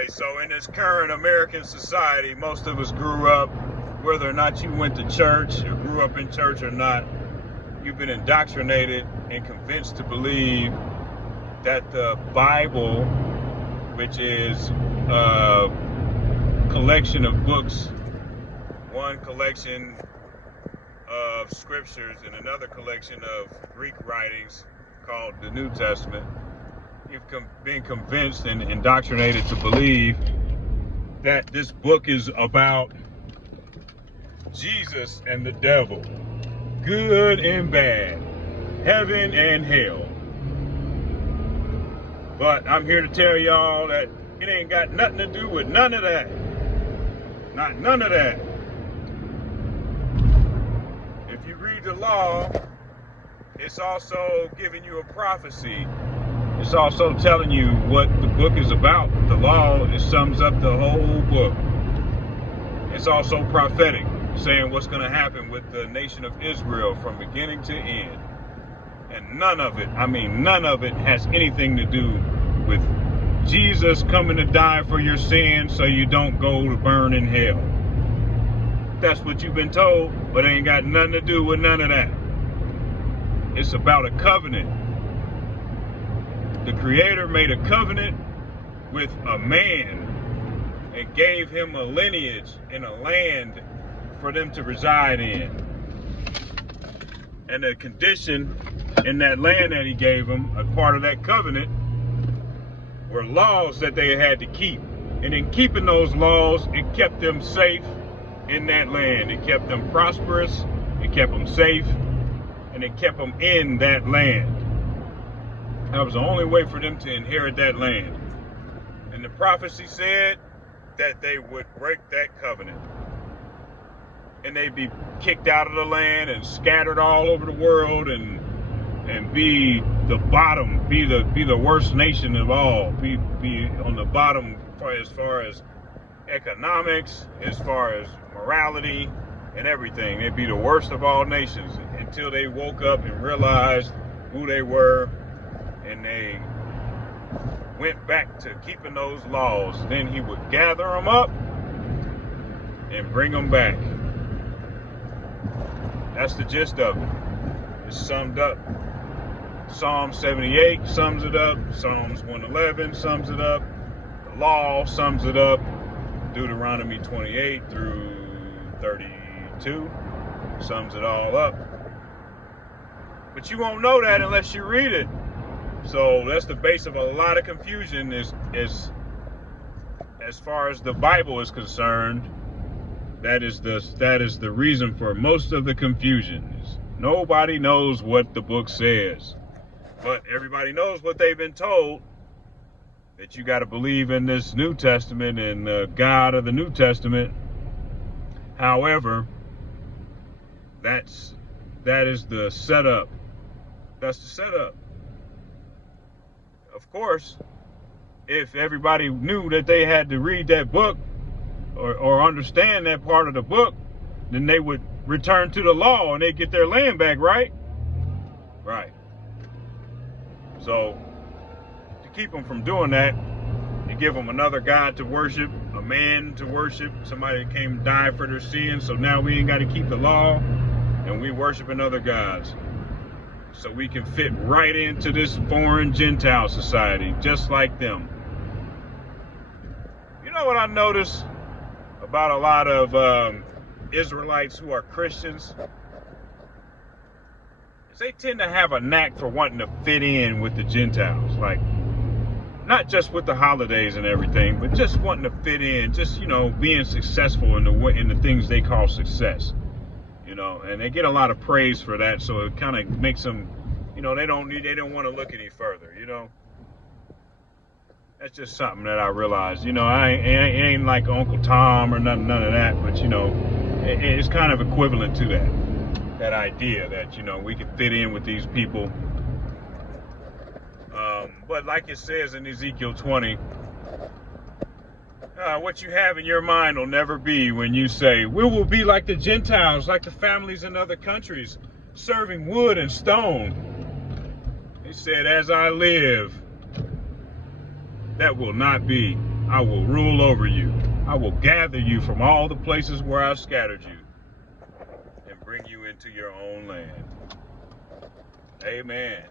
Hey, so in this current American society, most of us grew up, whether or not you went to church or grew up in church or not, you've been indoctrinated and convinced to believe that the Bible, which is a collection of books, one collection of scriptures and another collection of Greek writings called the New Testament, you've been convinced and indoctrinated to believe that this book is about Jesus and the devil, good and bad, heaven and hell. But I'm here to tell y'all that it ain't got nothing to do with none of that. None of that. If you read the law, it's also giving you a prophecy. It's also telling you what the book is about. The law, it sums up the whole book. It's also prophetic, saying what's going to happen with the nation of Israel from beginning to end. And none of it, none of it has anything to do with Jesus coming to die for your sins so you don't go to burn in hell. That's what you've been told, but it ain't got nothing to do with none of that. It's about a covenant. The Creator made a covenant with a man and gave him a lineage and a land for them to reside in. And the condition in that land that he gave them, a part of that covenant, were laws that they had to keep. And in keeping those laws, it kept them safe in that land. It kept them prosperous, it kept them safe, and it kept them in that land. That was the only way for them to inherit that land. And the prophecy said that they would break that covenant. And they'd be kicked out of the land and scattered all over the world and be the bottom, be the worst nation of all, be on the bottom as far as economics, as far as morality and everything. They'd be the worst of all nations until they woke up and realized who they were, and they went back to keeping those laws. Then he would gather them up and bring them back. That's the gist of it. It's summed up. Psalm 78 sums it up. Psalms 111 sums it up. The law sums it up. Deuteronomy 28 through 32 sums it all up. But you won't know that unless you read it. So that's the base of a lot of confusion is as far as the Bible is concerned. That is the reason for most of the confusion. Nobody knows what the book says, but everybody knows what they've been told, that you got to believe in this New Testament and the God of the New Testament. However, that is the setup. That's the setup. Of course, if everybody knew that they had to read that book or understand that part of the book, then they would return to the law and they get their land back, right? Right. So to keep them from doing that, you give them another God to worship, a man to worship, somebody that came to die for their sins. So now we ain't got to keep the law and we worshiping other gods. So we can fit right into this foreign Gentile society, just like them. You know what I noticed about a lot of Israelites who are Christians? Is they tend to have a knack for wanting to fit in with the Gentiles. Like, not just with the holidays and everything, but just wanting to fit in, just, being successful in the things they call success. And they get a lot of praise for that, so it kind of makes them, they don't want to look any further, That's just something that I realized, it ain't like Uncle Tom or none of that, but, it's kind of equivalent to that idea that, we can fit in with these people. But like it says in Ezekiel 20, what you have in your mind will never be when you say, we will be like the Gentiles, like the families in other countries, serving wood and stone. He said, as I live, that will not be. I will rule over you. I will gather you from all the places where I've scattered you and bring you into your own land. Amen.